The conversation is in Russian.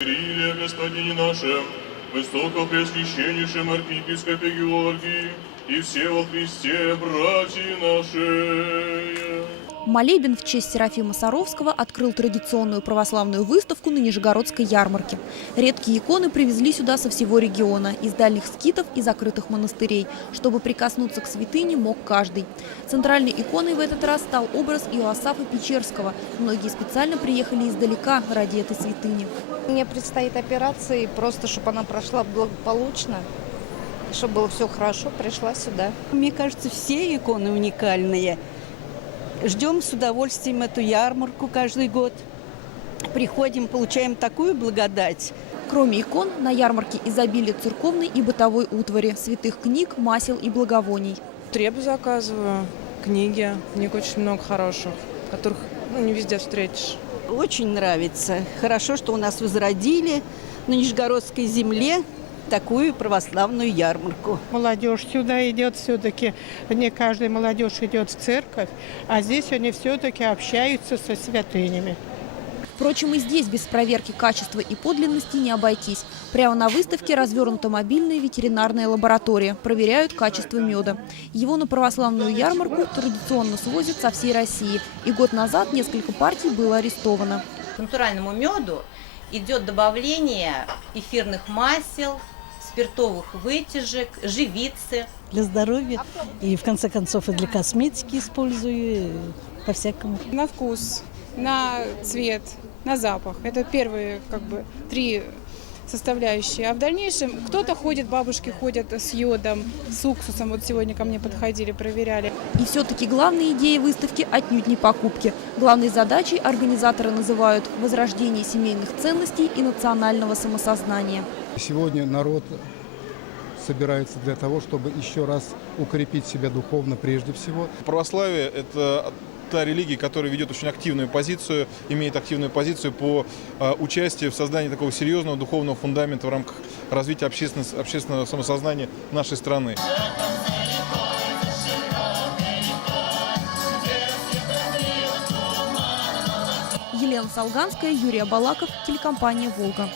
Кирилле, Господине нашем, Высокопреосвященнейшем архиепископе Георгии и все во Христе, братья наши. Молебен в честь Серафима Саровского открыл традиционную православную выставку на Нижегородской ярмарке. Редкие иконы привезли сюда со всего региона, из дальних скитов и закрытых монастырей. Чтобы прикоснуться к святыне, мог каждый. Центральной иконой в этот раз стал образ Иоасафа Печерского. Многие специально приехали издалека ради этой святыни. Мне предстоит операция, и просто, чтобы она прошла благополучно, чтобы было все хорошо, пришла сюда. Мне кажется, все иконы уникальные. Ждем с удовольствием эту ярмарку каждый год. Приходим, получаем такую благодать. Кроме икон, на ярмарке изобилие церковной и бытовой утвари, святых книг, масел и благовоний. Треб заказываю, книги. Книг очень много хороших, которых ну, не везде встретишь. Очень нравится. Хорошо, что у нас возродили на Нижегородской земле такую православную ярмарку. Молодежь сюда идет все-таки, не каждая молодежь идет в церковь, а здесь они все-таки общаются со святынями. Впрочем, и здесь без проверки качества и подлинности не обойтись. Прямо на выставке развернута мобильная ветеринарная лаборатория. Проверяют качество меда. Его на православную ярмарку традиционно свозят со всей России. И год назад несколько партий было арестовано. К натуральному меду идет добавление эфирных масел, спиртовых вытяжек, живицы. для здоровья и в конце концов и для косметики использую по-всякому. на вкус, на цвет, на запах. Это первые как бы три составляющие. А в дальнейшем кто-то ходит, бабушки ходят с йодом, с уксусом. Вот сегодня ко мне подходили, проверяли. И все-таки главной идеей выставки отнюдь не покупки. Главной задачей организаторы называют возрождение семейных ценностей и национального самосознания. Сегодня народ собирается для того, чтобы еще раз укрепить себя духовно прежде всего. Православие – это та религия, которая ведет очень активную позицию, имеет активную позицию по а, участию в создании такого серьезного духовного фундамента в рамках развития общественного, общественного самосознания нашей страны. Елена Солганская, Юрий Балаков, телекомпания «Волга».